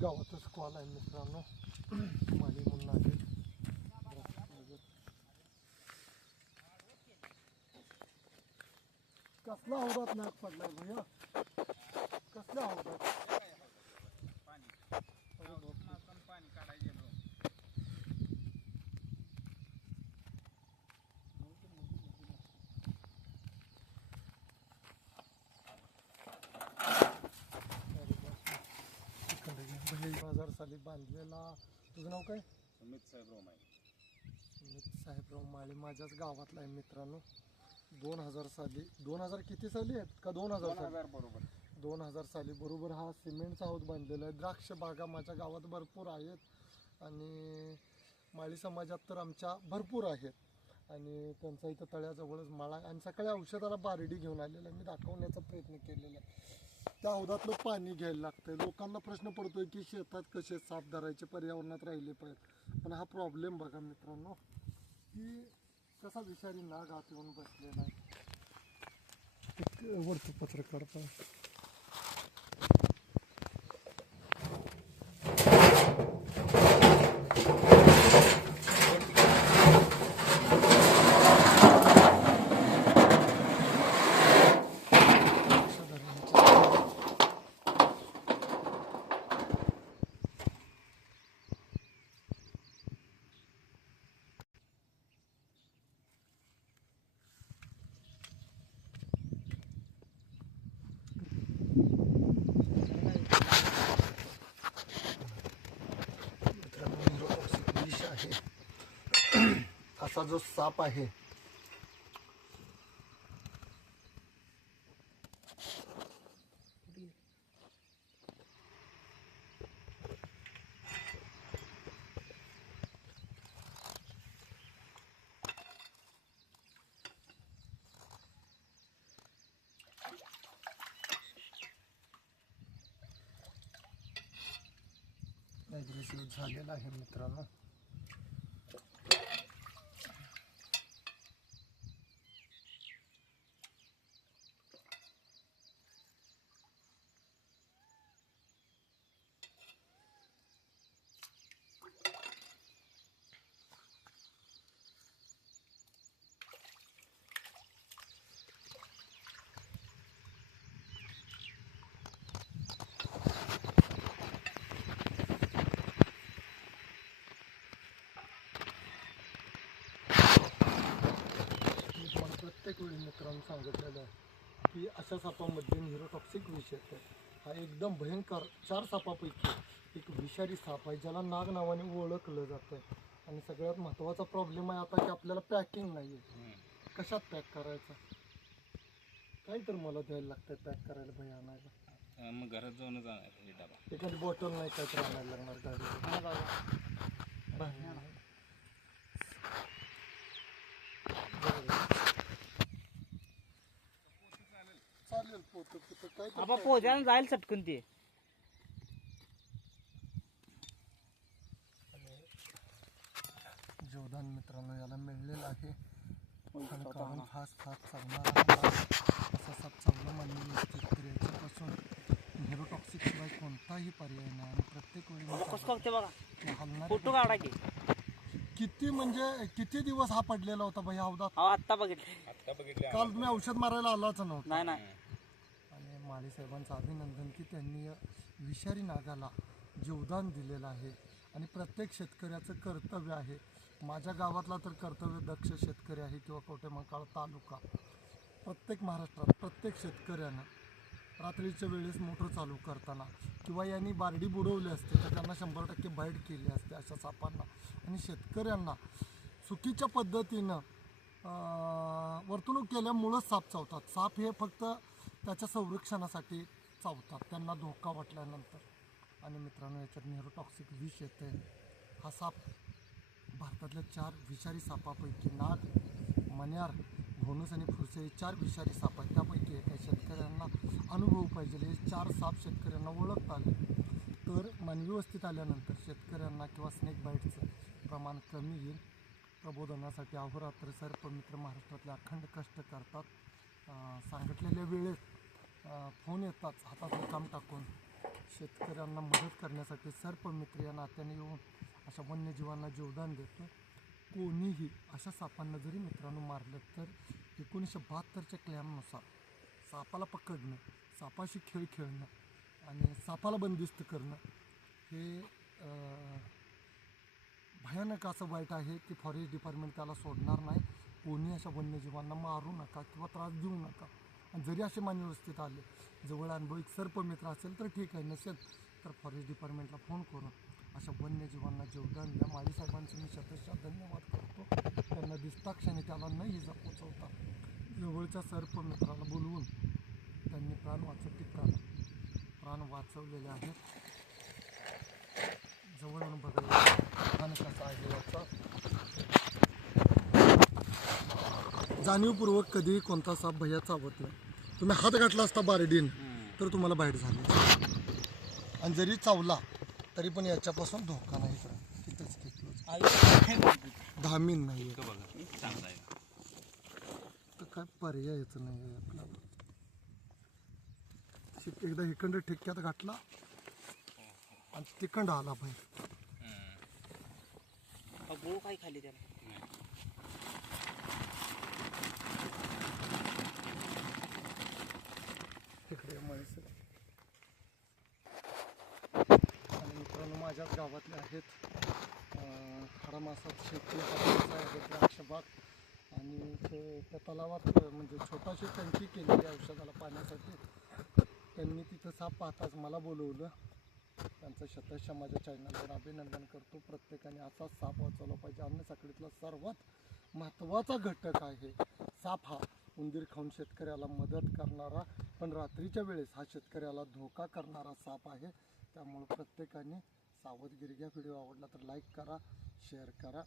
गावातच कॉल आहे मित्रांनो, माळी म्हणून आहे. कसला हौदात नाक पडलाय भैया, कसल्या हौदात पाणी काढायला गेलो. साली बांधलेला. तुझं नाव काय? सुमित साहेबराव माळी. सुमित साहेबराव माळी माझ्याच गावातला आहे मित्रांनो. 2000 साली, 2000 किती साली आहेत का 2000 बरोबर 2000 साली बरोबर हा सिमेंटचा हौद बांधलेला आहे. द्राक्ष बागा माझ्या गावात भरपूर आहेत आणि माळी समाजात तर आमच्या भरपूर आहेत आणि त्यांचा इथं तळ्याजवळच माळा आणि सकाळी औषधाला बारडी घेऊन आलेला मी दाखवण्याचा प्रयत्न केलेला आहे. त्या हौदातलं पाणी घ्यायला लागतंय. लोकांना प्रश्न पडतोय की शेतात कसे साफ धरायचे, पर्यावरणात राहिले पाहिजेत. पण हा प्रॉब्लेम बघा मित्रांनो की कसा विषारी नाग आत येऊन बसलेला आहे. एक वरती पत्रकार पाहिजे. असा जो साप आहे ॲग्रेसिव्ह झालेला आहे मित्रांनो. प्रत्येक वेळी मित्रांनो सांगितलेलं आहे की अशा सापामध्ये न्यूरोटॉक्सिक विष येतो. हा एकदम भयंकर 4 सापापैकी एक विषारी साप आहे ज्याला नाग नावाने ओळखलं जातं. आणि सगळ्यात महत्त्वाचा प्रॉब्लेम आहे आता की आपल्याला पॅकिंग नाही आहे. कशात पॅक करायचं काही तर मला द्यायला लागतं पॅक करायला भैया आणायला. मग घरात जाऊनच आणायचं हे डबा. एखादी बॉटल नाही काय तर आणायला लागणार गाडीवर. चालेल पोतं पितं काय तर आबा पोहच्यानं जाईल चटकून ते. जीवदान मित्रांनो याला मिळलेलं आहे. पण काढून फास्ट चालणारा असा साप चावला मानवी शेतकरी याच्यापासून नेरोटॉक्सिक शिवाय कोणताही पर्याय नाही. आणि प्रत्येक वेळी कसं बघते बघा, ते हलणारे फोटो काढा की. किती म्हणजे किती दिवस हा पडलेला होता भाई हौदात. अहो आत्ता बघितले. आत्ता बघितले काल तुम्ही औषध मारायला आलाच नव्हता. नाही नाही, आणि माळी साहेबांचं अभिनंदन की त्यांनी विषारी नागाला जीवदान दिलेलं आहे. आणि प्रत्येक शेतकऱ्याचं कर्तव्य आहे. माझ्या गावातला तर कर्तव्य दक्ष शेतकरी आहे किंवा कवठेमहांकाळ तालुका, प्रत्येक महाराष्ट्रात प्रत्येक शेतकऱ्यानं रात्रीच्या वेळेस मोटर चालू करताना किंवा यांनी बारडी बुडवली असते तर त्यांना 100% बाईट केली असते अशा सापांना. आणि शेतकऱ्यांना चुकीच्या पद्धतीनं वर्तणूक केल्यामुळंच साप चावतात. साप हे फक्त त्याच्या संरक्षणासाठी चावतात, त्यांना धोका वाटल्यानंतर. आणि मित्रांनो याच्यात नेरोटॉक्सिक विष येते. हा साप भारतातल्या 4 विषारी सापापैकी नाग, मण्यार, घोणस आणि फुरसे हे 4 विषारी साप आहेत. त्यापैकी एक आहे. शेतकऱ्यांना अनुभव पाहिजे. हे 4 साप शेतकऱ्यांना ओळखता आले तर मानवी वस्तीत आल्यानंतर शेतकऱ्यांना किंवा स्नेक बाईटचं प्रमाण कमी येईल. प्रबोधनासाठी अहोरात्र सर्पमित्र महाराष्ट्रातले अखंड कष्ट करतात. सांगितलेल्या वेळेत फोन येताच हातातलं काम टाकून शेतकऱ्यांना मदत करण्यासाठी सर्पमित्र या नात्याने येऊन अशा वन्यजीवांना जीवदान देतो. कोणीही अशा सापांना जरी मित्रांनो मारलं तर 1972च्या क्लॅमनुसार सापाला पकडणं, सापाशी खेळ खेळणं आणि सापाला बंदिस्त करणं हे भयानक असं वाईट आहे की फॉरेस्ट डिपार्टमेंट त्याला सोडणार नाही. कोणी अशा वन्यजीवांना मारू नका किंवा त्रास देऊ नका. आणि जरी असे मानवी व्यवस्थित आले, जवळ अनुभविक सर्पमित्र असेल तर ठीक आहे, नसेल तर फॉरेस्ट डिपार्टमेंटला फोन करून अशा वन्यजीवांना जीवदान द्या. माळी साहेबांचं मी शतशः धन्यवाद करतो. त्यांना दिसताक्षणी त्याला न इजा पोचवता जवळच्या सर्पमित्राला बोलवून त्यांनी प्राण वाचवलेले आहेत. जवळून बघायला आणि कसा आहे याचा जाणीवपूर्वक कधीही कोणता साप भैया चावत नाही. तुम्ही हात घातला असता बारडीन तर तुम्हाला बाहेर झाली. आणि जरी चावला तरी पण याच्यापासून धोका नाही. तिथंच घेतलं धामीन नाही चांगला आहे. तर काय पर्यायच नाही आहे आपल्याला. एकदा हिकंड ठेक्यात घातला आणि तिकंड आला बाहेर. गो काय खाली त्याला. तिकडे म्हैस आणि मित्रांनो माझ्याच गावातले आहेत. खडामासात शेती आहे, द्राक्ष बाग. आणि त्या तलावात म्हणजे छोटाशी टंकी केलेली आहे औषधाला पाण्यासाठी. त्यांनी तिथं साप पाहताच मला बोलवलं. त्यांचं शतशः माझ्या चॅनलवर अभिनंदन करतो. प्रत्येकाने असाच साप वाचवला पाहिजे. अन्न साखळीतला सर्वात महत्त्वाचा घटक आहे साप. हा उंदीर खाऊन शेतकऱ्याला मदत करणारा पण रात्रीच्या वेळेस हा शेतकऱ्याला धोका करणारा साप आहे. त्यामुळे प्रत्येकाने सावधगिरी घ्या. व्हिडिओ आवडला तर लाईक करा, शेअर करा.